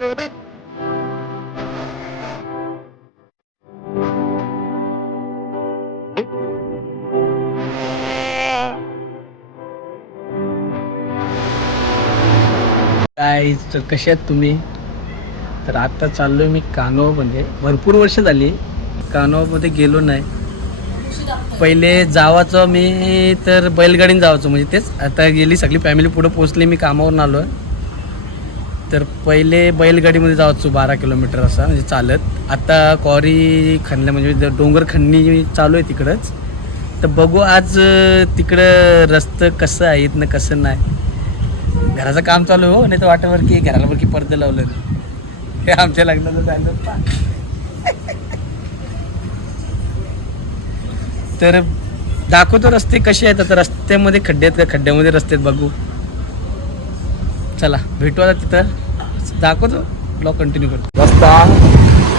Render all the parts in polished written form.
काय तर कसे आहेत तुम्ही? तर आता चाललोय मी कानोमध्ये. भरपूर वर्ष झाली कानोमध्ये गेलो नाही. पहिले जावाचं मी तर बैलगाडीने जावाचं, म्हणजे तेच आता गेली सगळी फॅमिली पुढे पोचली, मी कामावरून आलो. तर पहिले बैलगाडीमध्ये जायचो 12 किलोमीटर असा, म्हणजे चालत. आता कॉरी खणलं, म्हणजे डोंगर खणणी चालू आहे तिकडंच. तर बघू आज तिकडं रस्तं कसं आहे ना कसं नाही. घराचं काम चालू हो, नाही तर वाटेवर की घराला वर की पडदे लावलं हे आमच्या लग्नाचं झालं. तर दाखवतो रस्ते कसे आहेत. आता रस्त्यामध्ये खड्डे आहेत का, खड्ड्यामध्ये रस्ते आहेत बघू. चला भेटू आता तिथं, दाखवतो, ब्लॉग कंटिन्यू करतो. रस्ता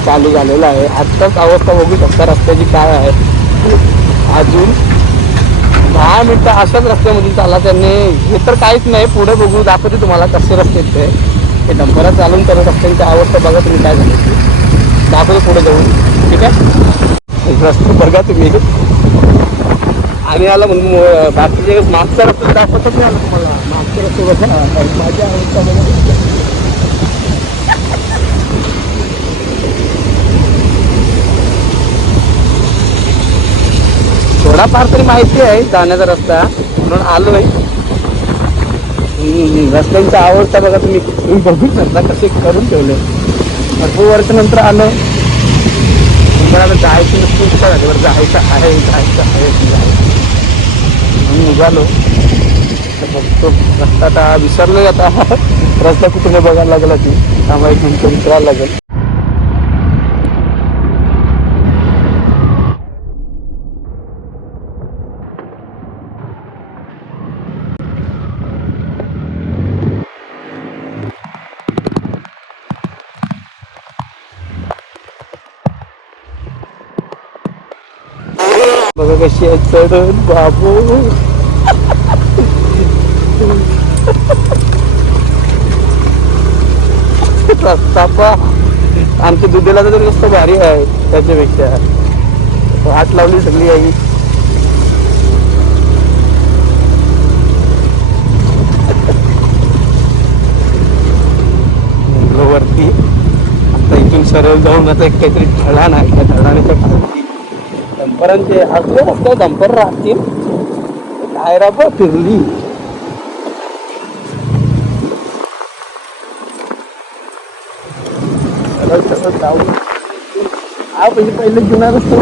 चालू झालेला आहे, आत्ताच अवस्था बघू शकता रस्त्याची काय आहे. अजून 10 मिनिटं अशाच रस्त्यामधून चालला त्यांनी. हे तर काहीच नाही, पुढे बघू, दाखवते तुम्हाला कसे रस्ते आहेत ते डंपरात चालून तर रस्त्यांची अवस्था बघा तुम्ही काय झाली. दाखवतो पुढे जाऊन, ठीक आहे. रस्ते बघा तुम्ही. आणि आला म्हणून बाकीचे मागचा रस्ता दाखवतच नाही आला तुम्हाला. मागचा रस्ते बघा, माझ्या अवस्था बघा. थोडाफार तरी माहिती आहे जाण्याचा रस्ता, म्हणून आलो आहे. रस्त्यांची अवस्था बघा तुम्ही बघू शकता कसे करून ठेवले. भरपूर वर्षानंतर आलो, मला आता जायची नसती इच्छा झाली. बरं जायचं आहे म्हणून निघालो. तर बघतो रस्ता, आता विसरलोय. आता रस्ता कुठे बघायला लागला ती आम्हाला एक मिनिट विसरायला लागेल. बघा कशी आहे चढण बाबू. रस्ता पा आमच्या दुधीला तर रस्ता भारी आहे त्याच्यापेक्षा. वाट लावली सगळी आई. वरती आता इथून सरळ जाऊन आता एक काहीतरी ढळाण आहे, त्या ढळाण्याच्या खाली डंपरांचे असले रस्ते डंपर राहतील. टायरा पण फिरली. सगळं जाऊ हा पहिले जुना रस्ता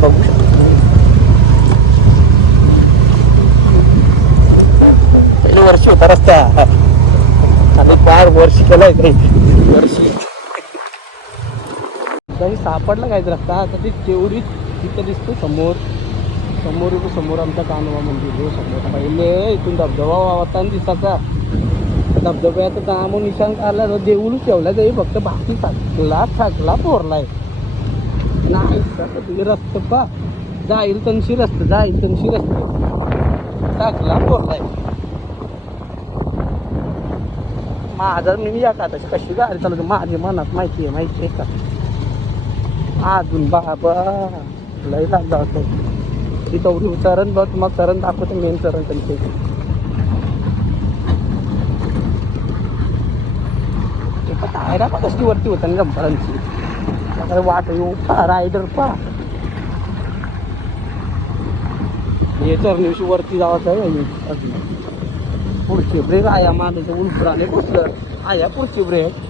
बघू शकतो. पहिले वर्षी होता रस्ता, आता 4 वर्ष केलाय काही वर्षी. तरी सापडला काहीच रस्ता. आता ती तेवढी तिथं दिसतो समोर समोर आमचा कानोबा मंदिर हो समोर. पहिले इथून धबधबा होता दिसाचा. धबधब्याचं नामो निशाण काढला, देऊळ ठेवला तरी फक्त बाकी साकला पोरलाय नाही. तुझे रस्ते पा जाईल तनशी रस्ते टाकला पोरलाय. माझा मी या का तशी कशी गाडी चालवते माझ्या मनात माहिती आहे का. अजून बाबा लय लागला होतं ती तेवढी चरण बघ, मग चरण दाखवते मेन चरण त्यांचे. टायरा पण कसली वरती होता ना डंपरांची. वाट येऊ पा रायडर पा हे चरणीशी वरती जावाचं आहे. अजून पुढचे ब्रेक आया मानायचं उलपुराने बसलं आया पुढची ब्रेक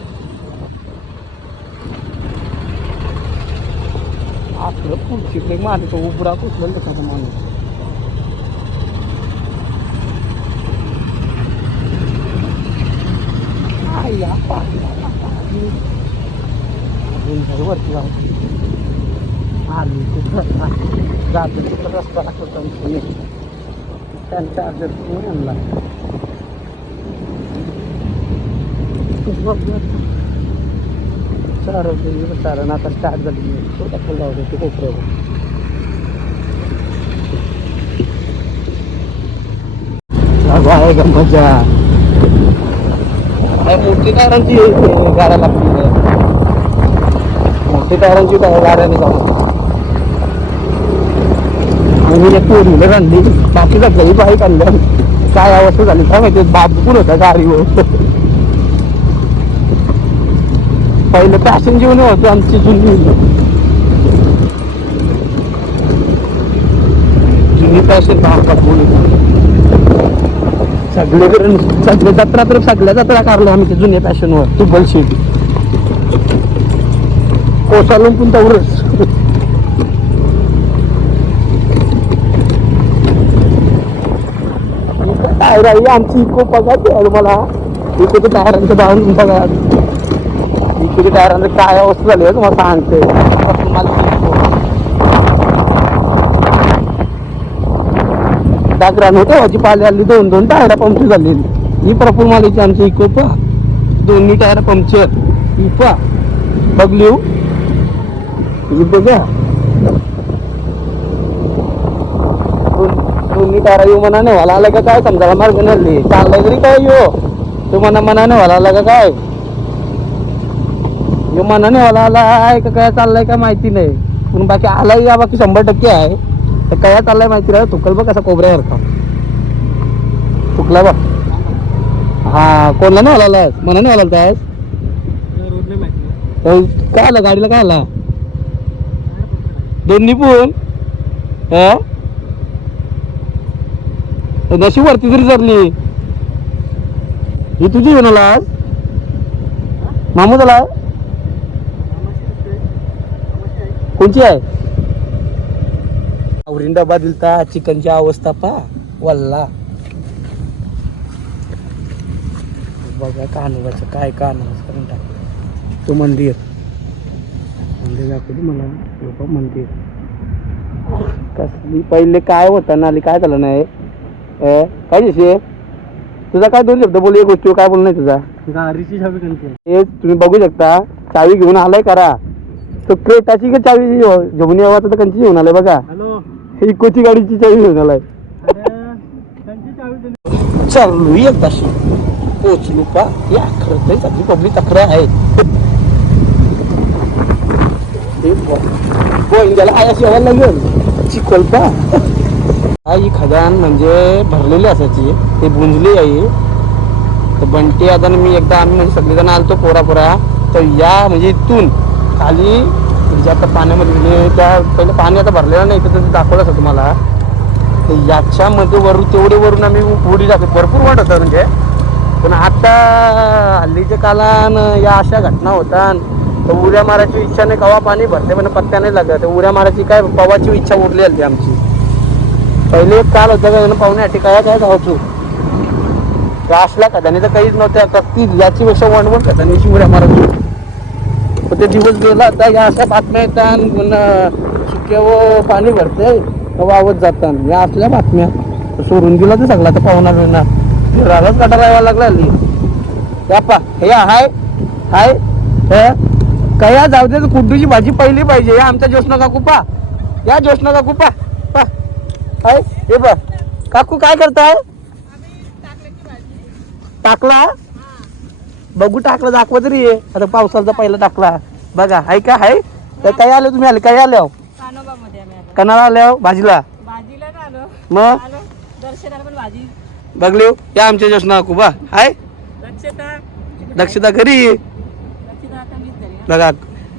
आपलं पुढची ब्रेक मारायचं उभरा कुठलं तसं माणूस. आया वरती जाऊ आली कुठं जात तिकडं रस्ता दाखवतो त्यांचा अर्जर आणला. चारण आता स्टार्ट झाली तो दाखवून लावतो ते कोपऱ्यावर आहे का मजा मोठी टायरांची गाड्या लागली मोठी टायरांची गाड्याने जाऊ आणि एक फोर व्हीलर आणली बाकी सगळी बाईक आणल्या काय अवस्था झाली काय माहिती बाबून होता गाडीवर पहिलं पॅशन जेवण होते आमची जुनी पॅशन सगळे जत्रा तर सगळ्या जत्रा काढल्या आम्ही जुन्या पॅशनवर टिबल शीट कोसालून पण तेवढंच टायर आहे आमची इको बघा मला इकोच्या टायरांचं धावून बघा इकोच्या टायरांचं काय अवस्था झाली आहे तुम्हाला सांगते डागरान होते माझी पाली आली दोन टायर पंक्चर झालेली ही प्रफुल मालीची आमची इको पा दोन्ही टायर पंक्चर ही पा बघली ही बघा दोन्ही टायर येऊ मनाने व्हायला आलं का काय समजायला मार्ग नाही चाललाय तरी काय येऊ तो मनाने व्हायला आला का काय यो मनाने व्हायला आला आहे का काय चाललाय काय माहिती नाही पण बाकी आलाय या बाकी 100% आहे तर काय चाललाय माहिती राह तुकल बघ कसा कोबऱ्यावर का तुकला बघ हा कोणला नाही व्हायला मनाने व्हायला काय काय आला गाडीला काय आला दोन्ही पण नशी वरती जरी जरली ही तुझी घेऊन आला मामू झाला कोणची आहे आवरीन डबा दिलता चिकनची अवस्था पा वल्ला बघा कानवाचं काय कानवाच करून टाक तो मंदिर दाखवतो मला लोक मंदिर कसली पहिले काय होता नाली काय झालं नाही काय दिसे तुझा काय दोन शब्द बोल एक गोष्टी काय बोल नाही तुझा गाडीची चावी हे तुम्ही बघू शकता चावी घेऊन आलाय करा तो क्रेटाची का चावी घेऊन यावा तर कंची घेऊन आलाय बघा इकोची गाडीची चावी घेऊन आलाय चालू एकदाशी पोचलो पा या खरंच सगळी पब्लिक तक्रार आहे गोविंदाला आयाशी यायला लागेल चिखल पा ही खदान म्हणजे भरलेली असायची ते बुंजली आहे तर बंटी आता मी एकदा आम्ही म्हणजे सगळेजण आलतो पोरा तर या म्हणजे इथून खाली म्हणजे आता पाण्यामध्ये म्हणजे त्या पहिलं पाणी आता भरलेलं नाही तर दाखवलं असं तुम्हाला तर याच्यामध्ये वरून तेवढे वरून आम्ही उडी जातो भरपूर वाट होतं म्हणजे पण आता हल्लीच्या काळान या अशा घटना होतात तर उड्या मारायची इच्छा नाही कवा पाणी भरते पण पत्त्या नाही लागत उड्या मारायची काय पवाची इच्छा उरली आली आमची पहिले एक काल होतं का पाहुण्यासाठी काय जायचो असल्या खदानी तर काहीच नव्हत्या आता ती याची पेक्षा वणवण खदानीची उड्या मारायची ते दिवस गेला आता या अशा बातम्या येतात सुक्यावर पाणी भरते वावत जातात या असल्या बातम्या सोडून गेला तर सगळा तर पाहुणा मिळणार रागाच काटा लावायला लागला हल्ली या पा हे हाय हाय कया जाऊ दे कुड्डूची भाजी पहिली पाहिजे या आमच्या ज्योत्ना काकू पा या ज्योत्ना काकू पा पा हाय हे बघ काकू काय करताय टाकला बघू टाकला दाखवा तरी ये आता पावसाचा पहिला टाकला बघा हाय का हाय काय आले तुम्ही आले काय आले कणाला आल्या भाजीला मग बघले या आमच्या ज्योत्ना काकू बा हाय दक्षता घरी बघा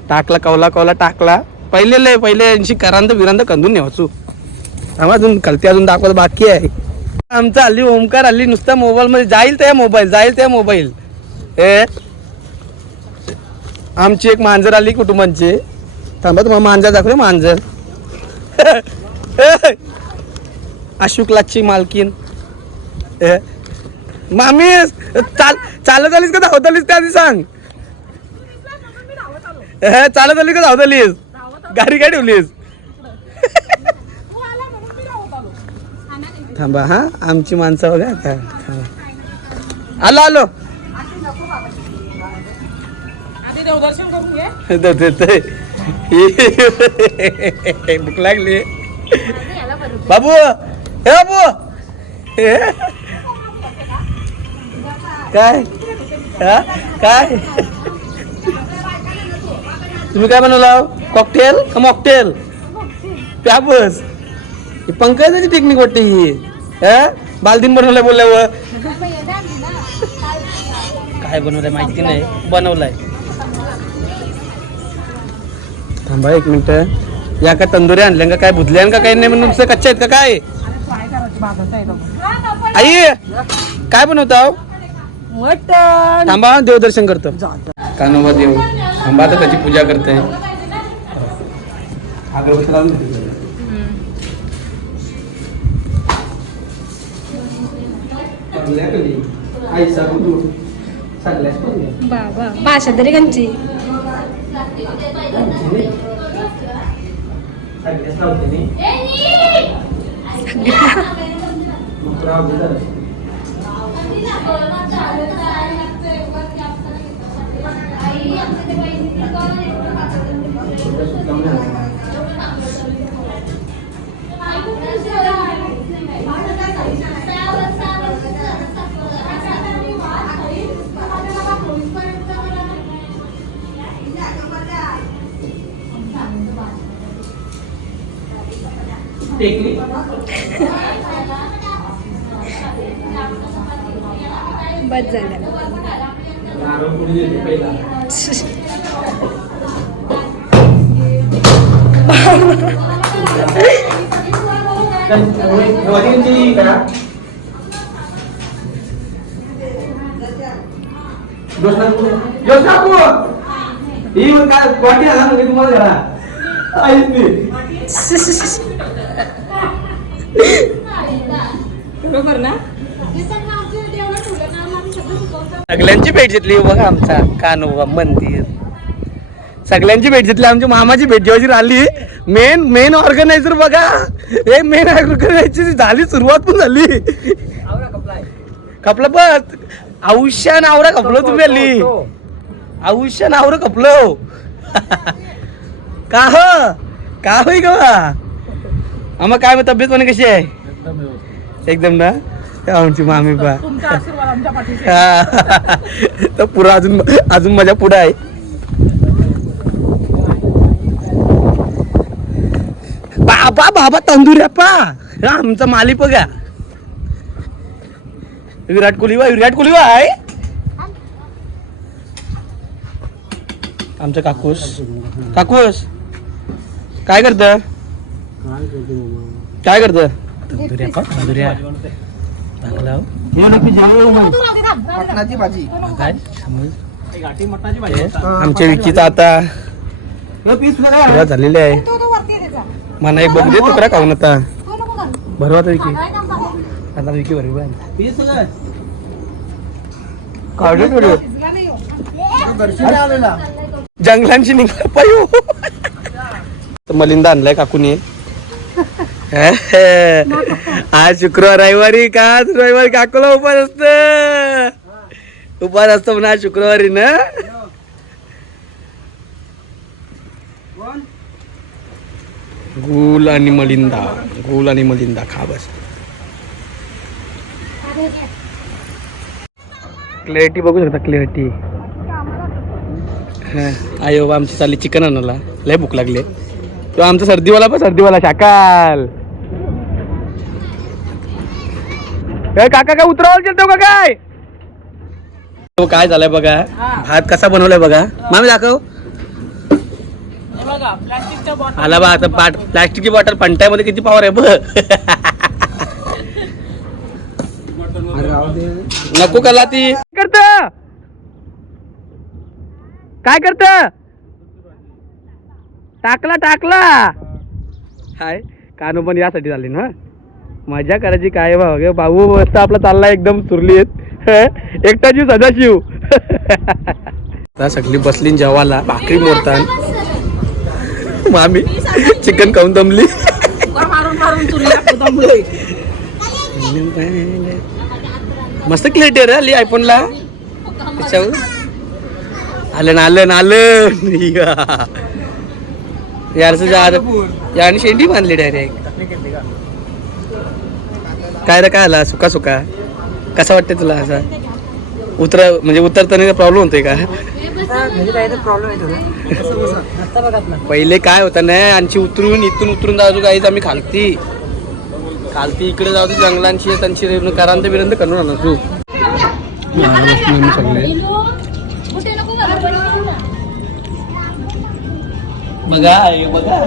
टाकला कवला टाकला पहिले यांची करांत विरांत कंदून नेवाचू अजून कलते अजून दाखवत बाकी आहे आमचा हल्ली ओमकार हल्ली नुसता मोबाईल मध्ये जाईल त्या मोबाईल हे आमची एक मांजर आली कुटुंबांची थांबा तुम्हाला मांजर दाखवले मांजर अशोकलाची मालकीन मामी चालत आलीस का धावत आलीस त्या आधी सांग चालत आली का धावत आलीस गाडी काय ठेवलीस थांबा हा आमची माणसं बघा आता आलो भूक लागली बाबू हे बाबू हे काय काय तुम्ही काय बनवला कॉकटेल का मॉकटेल त्या बस पंकजाची पिकनिक वाटते ही बालदीन बनवलाय बोलल्यावर काय बनवलंय माहिती नाही बनवलाय थांबा एक मिनिट या का तंदुरी आणल्या का काय भुजल्या का काही नाही म्हणून नुसतं कच्च्या आहेत का काय आई काय बनवता थांबा देवदर्शन करतो कानोबा देव थांबा तर त्याची पूजा करते बाबा भाषा तरी कंची बस झालं बरोबर ना सगळ्यांची भेट घेतली बघा आमचा कानोबा मंदिर सगळ्यांची भेट घेतली आमची मामाची भेट जेव्हाची राहिली मेन ऑर्गनायझर बघा हे मेन ऑर्गनायझर झाली सुरुवात पण झाली कपला बस आयुष्यान आवरा कपलो तुम्ही आली आयुष्यान आवरा कपलो का होई का आम्हा काय मग तब्येत पण कशी आहे एकदम ना आमची मामी पा तर पुरा अजून माझ्या पुढे आहे बाबा तंदुरी पा आमचा मालिक बघा विराट कोहली आहे आमचं काकूस काय करत तंदुऱ्या भाजी आमच्या विकीचा आता झालेले आहे मला एक बघ दे तुकडा खाऊन आता भरवा तर विकी आता विकी भरवा जंगलांची निघाला पायू मलिंदा आणलाय काकूने आज शुक्रवार रविवारी काकूला उपास असतो म्हणा आज शुक्रवारी ना गुल आणि मलिंदा खा बस क्लॅरिटी बघू शकता क्लॅरिटी आयो बाबा आमची चालली चिकन आणायला लय भूक लागली तो आमचा सर्दीवाला शाकाल काका काय उतरावाल केलतो का काय झालंय बघा भात कसा बनवलाय बघा मामी दाखव आला बा आता प्लास्टिकची बॉटल पंटायमध्ये किती पावर आहे बघ नको कला ती काय करत टाकला हाय कानू पण यासाठी झाली ना मजा करायची काय भाऊ व्यवस्था आपला चालला एकदम चुरलीत एकटा जीव सदाशिव सगळी बसली जेवाला भाकरी मोरतान मामी चिकन खाऊन दमली मस्त क्लिअर आली आयफोनला आलं ना आलं ना आलं याने शेंडी बांधली डायरेक्ट. काय रे काय आला सुका सुका कसा वाटतंय तुला असा म्हणजे उतरताना प्रॉब्लेम होतोय का? पहिले काय होतं ना आमची इथून उतरून जायचो गाईच आम्ही खालती इकडे जाऊ जंगलांची त्यांची करांत बिरंत करून आणू तू बघा बघा.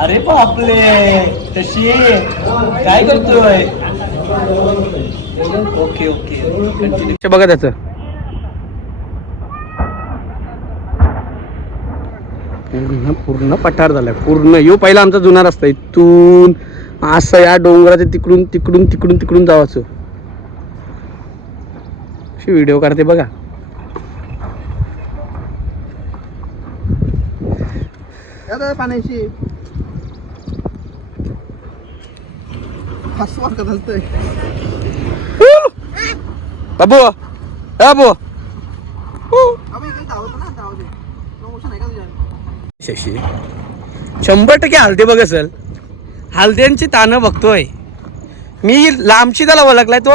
अरे बापले तशी काय करतोय. ओके ओके बघा त्याचं पूर्ण पठार झालाय पूर्ण. यो पहिला आमचा जुना रस्ता इथून असं या डोंगराच्या तिकडून तिकडून तिकडून तिकडून जावाचं. व्हिडिओ काढते बघा. पाण्याची बाबू बाबू शशी 100% हलते बघ असेल. हलद्यांची तानं बघतोय मी लांबची त्याला ओळखलाय तो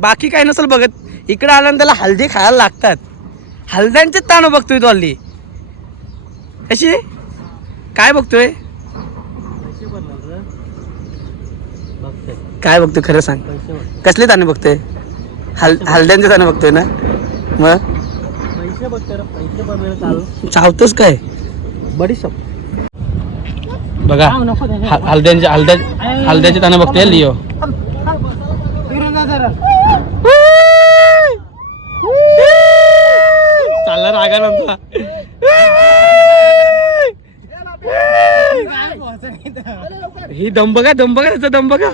बाकी काय नसेल बघत. इकडे आल्यानंतर त्याला हल्दी खायला लागतात. हलद्यांची तानं बघतोय तो हल्ली. कशी काय बघतोय काय बघतोय खरं सांग. कसले ताने बघतोय. हलद्यांचे ताने बघतोय ना मग चावतोस काय बडीशॉप बघा. हलद्याचे ताने बघतोय लिओ. चालला रागा नव्हता. ही दम बघा त्याचा दम बघा.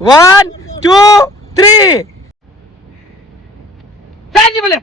1 2 3 बोले